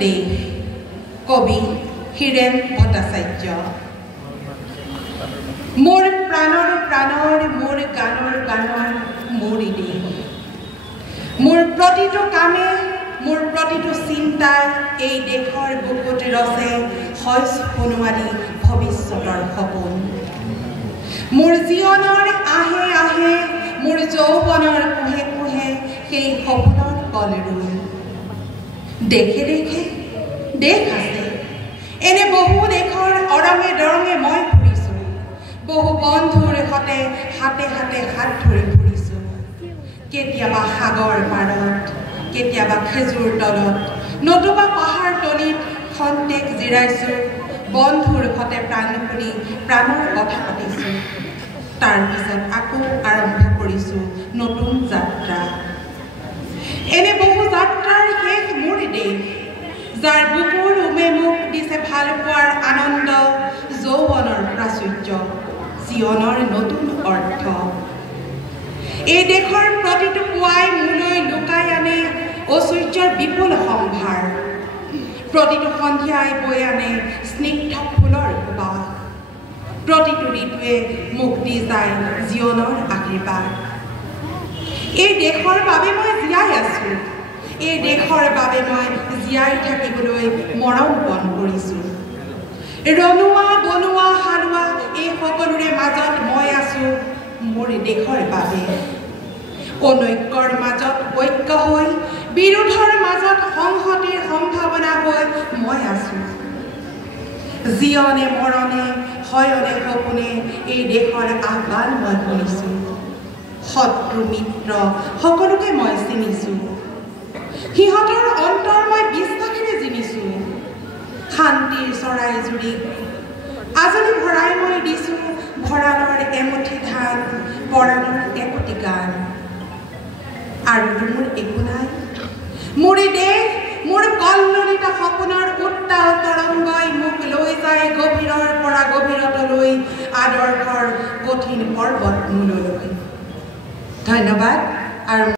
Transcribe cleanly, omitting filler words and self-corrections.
দেশ কবি হীৰেণ ভট্টাচাৰ্য মোৰ প্ৰাণৰ প্ৰাণৰ মোৰ গানৰ গানৰ মোৰ দেশ মোৰ প্ৰতিটো কামে মোৰ প্ৰতিটো চিন্তাই এই দেশৰ বুকুত ৰচে শইচ সোণোৱালী ভৱিষ্যতৰ সপোন মোৰ জীৱনৰ আহে আহে মোৰ যৌৱনৰ কোহে কোহে সেই সপোনৰ কলৰুল দেখে দেখে দেশ আছে এনে বহু দেশৰ অৰঙে দৰঙে মই ফুৰিছোঁ বহু বন্ধুৰ সতে হাতে হাতে হাত ধৰি ফুৰিছোঁ কেতিয়াবা সাগৰ পাৰত কেতিয়াবা খেজুৰ তলত নতুবা পাহাৰ তলিত খন্তেক জিৰাইছোঁ বন্ধুৰ সতে প্ৰাণ খুলি প্ৰাণৰ কথা পাতিছোঁ তাৰ পিছত আকৌ আৰম্ভ কৰিছোঁ নতুন যাত্ৰা এনে বহু যাত্ৰাৰ শেষ মোৰ দেশ যাৰ বুকুৰ উমে মোক দিছে ভাল পোৱাৰ আনন্দ যৌৱনৰ প্ৰাচুৰ্য জীৱনৰ নতুন অৰ্থ এই দেশৰ প্ৰতিটো পুৱাই মোলৈ লুকাই আনে ঐশ্বৰ্যৰ বিপুল সম্ভাৰ প্ৰতিটো সন্ধিয়াই বৈ আনে স্নিগ্ধ ফুলৰ সুবাস প্ৰতিটো ঋতুৱে মোক দি যায় জীৱনৰ আশীৰ্বাদ এই দেশৰ বাবে মই জীয়াই আছোঁ এই দেশৰ বাবে মই জীয়াই থাকিবলৈ মৰম পণ কৰিছোঁ ৰণুৱা বনোৱা হালোৱা এই সকলোৰে মাজত মই আছোঁ মোৰ দেশৰ বাবে অনৈক্যৰ মাজত ঐক্য হৈ বিৰোধৰ মাজত সংহতিৰ সম্ভাৱনা হৈ মই আছোঁ জীয়নে মৰণে হয়নে সপোনে এই দেশৰ আহ্বান মই শুনিছোঁ শত্ৰু মিত্ৰ সকলোকে মই চিনিছোঁ সিহঁতৰ অন্তৰ মই বিশ্বাসেৰে জিনিছোঁ শান্তিৰ চৰাই জুৰি আজলি ভৰাই মই দিছোঁ ভঁৰালৰ এমুঠি ধান পৰাণৰ একোটি গান আৰু মোৰ একো নাই মোৰ দেশ মোৰ কল্লনিত সপোনৰ উত্তাল তৰংগই মোক লৈ যায় গভীৰৰ পৰা গভীৰতলৈ আদৰ্শৰ কঠিন পৰ্বত মূললৈ ধন্যবাদ আৰু